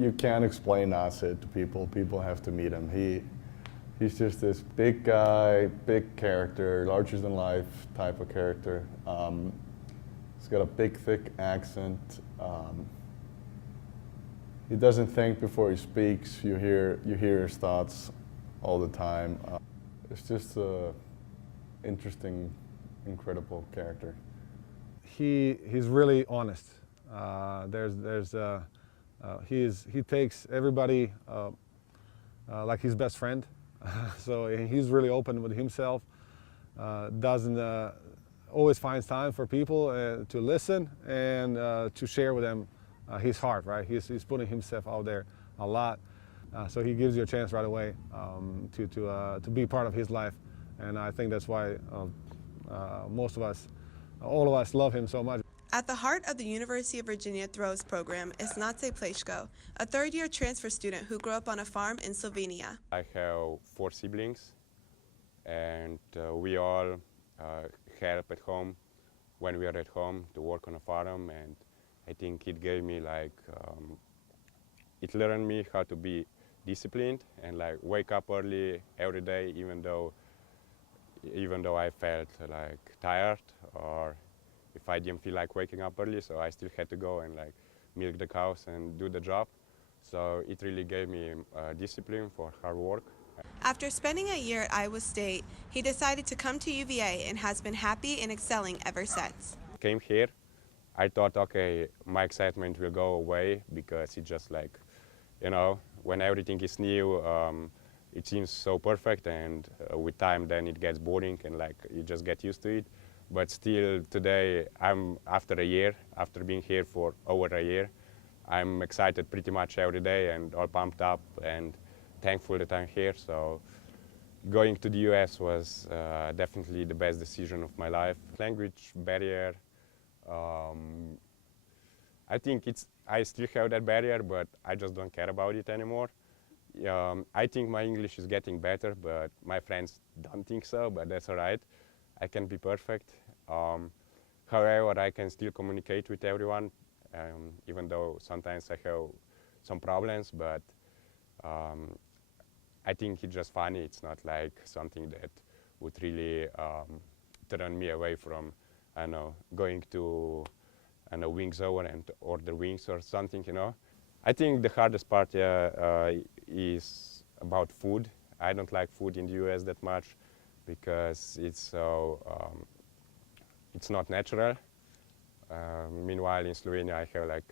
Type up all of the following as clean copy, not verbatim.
You can't explain Nace to people. People have to meet him. He's just this big guy, big character, larger than life type of character. He's got a big, thick accent. He doesn't think before he speaks. You hear his thoughts all the time. It's just an interesting, incredible character. He's really honest. He takes everybody like his best friend. So he's really open with himself. Doesn't always finds time for people to listen and to share with them his heart. Right? He's putting himself out there a lot. So he gives you a chance right away to be part of his life, and I think that's why most of us, all of us, love him so much. At the heart of the University of Virginia Throws program is Nace Plesko, a third-year transfer student who grew up on a farm in Slovenia. I have 4 siblings, and we all help at home when we are at home to work on a farm, and I think it gave me it learned me how to be disciplined and wake up early every day, even though I felt tired, or if I didn't feel like waking up early, so I still had to go and milk the cows and do the job. So it really gave me discipline for hard work. After spending a year at Iowa State, he decided to come to UVA and has been happy and excelling ever since. Came here, I thought, okay, my excitement will go away because it's just when everything is new, it seems so perfect, and with time then it gets boring and you just get used to it. But still today, after being here for over a year, I'm excited pretty much every day and all pumped up and thankful that I'm here. So going to the US was definitely the best decision of my life. Language barrier, I think I still have that barrier, but I just don't care about it anymore. I think my English is getting better, but my friends don't think so, but that's all right. I can be perfect. However, I can still communicate with everyone, even though sometimes I have some problems, but I think it's just funny. It's not like something that would really turn me away from, I don't know, going to wings over and order wings or something, I think the hardest part is about food. I don't like food in the US that much because it's not natural. Meanwhile, in Slovenia, I have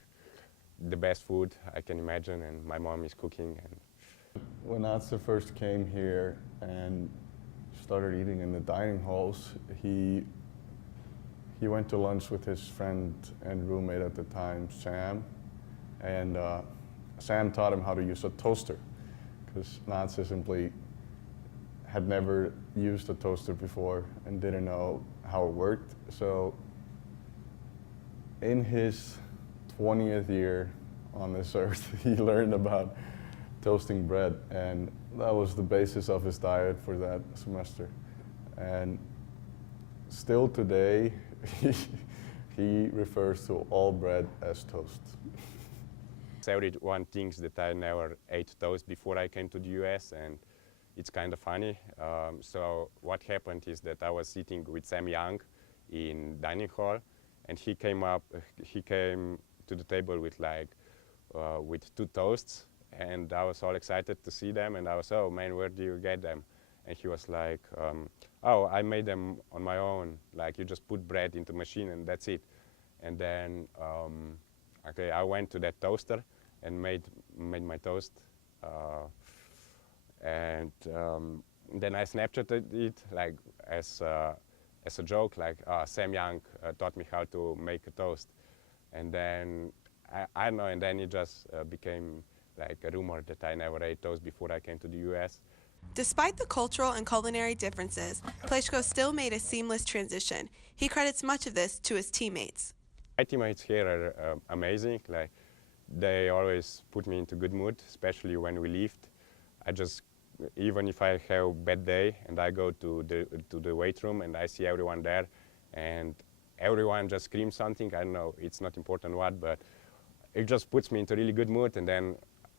the best food I can imagine, and my mom is cooking. And when Nace first came here and started eating in the dining halls, he went to lunch with his friend and roommate at the time, Sam, and Sam taught him how to use a toaster, because Nace simply had never used a toaster before and didn't know how it worked. So in his 20th year on this earth, he learned about toasting bread, and that was the basis of his diet for that semester. And still today, he refers to all bread as toast. Everyone thinks that I never ate toast before I came to the US, and it's kind of funny. So what happened is that I was sitting with Sam Young in dining hall, and he came to the table with with 2 toasts, and I was all excited to see them, and I was, oh man, where do you get them? And he was like, oh, I made them on my own. You just put bread into the machine and that's it. And then, okay, I went to that toaster and made my toast. And then I Snapchatted it as a joke, Sam Young taught me how to make a toast. And then, I don't know, and then it just became a rumor that I never ate toast before I came to the US. Despite the cultural and culinary differences, Plesko still made a seamless transition. He credits much of this to his teammates. My teammates here are amazing. They always put me into good mood, especially when we lift. Even if I have a bad day and I go to the weight room and I see everyone there and everyone just screams something, I don't know, it's not important what, but it just puts me into really good mood, and then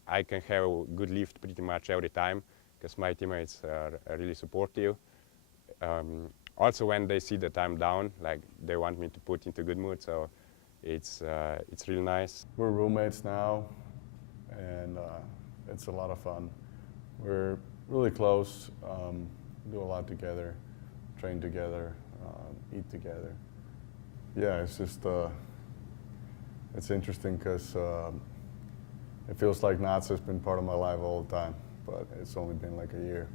I can have a good lift pretty much every time because my teammates are really supportive. Also, when they see that I'm down, like they want me to put into good mood, so it's really nice. We're roommates now, and it's a lot of fun. We're really close, do a lot together, train together, eat together. Yeah, it's just, it's interesting because it feels like Nace has been part of my life all the time, but it's only been like a year.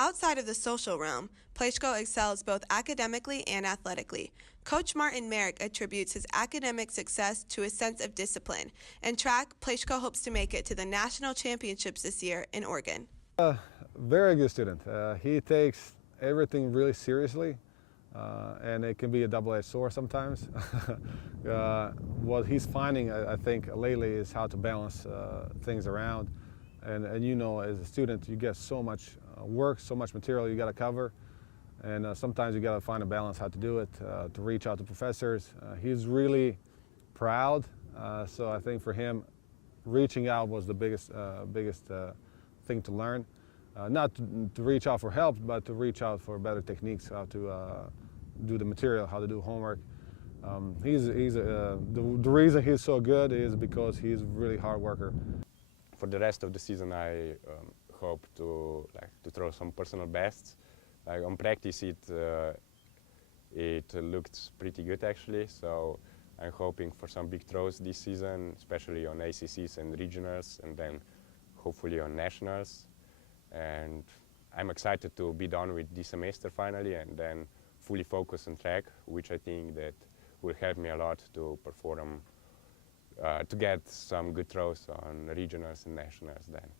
Outside of the social realm, Plesko excels both academically and athletically. Coach Martin Merrick attributes his academic success to a sense of discipline. In track, Plesko hopes to make it to the national championships this year in Oregon. Very good student. He takes everything really seriously, and it can be a double-edged sword sometimes. What he's finding, I think, lately is how to balance things around. And you know, as a student, you get so much work, so much material you got to cover, and sometimes you got to find a balance how to do it, to reach out to professors. He's really proud, so I think for him, reaching out was the biggest thing to learn. Not to reach out for help, but to reach out for better techniques, how to do the material, how to do homework. The reason he's so good is because he's a really hard worker. For the rest of the season, I hope to throw some personal bests. Like on practice, it looked pretty good actually. So I'm hoping for some big throws this season, especially on ACCs and regionals, and then hopefully on nationals. And I'm excited to be done with this semester finally, and then fully focus on track, which I think that will help me a lot to perform, to get some good throws on regionals and nationals then.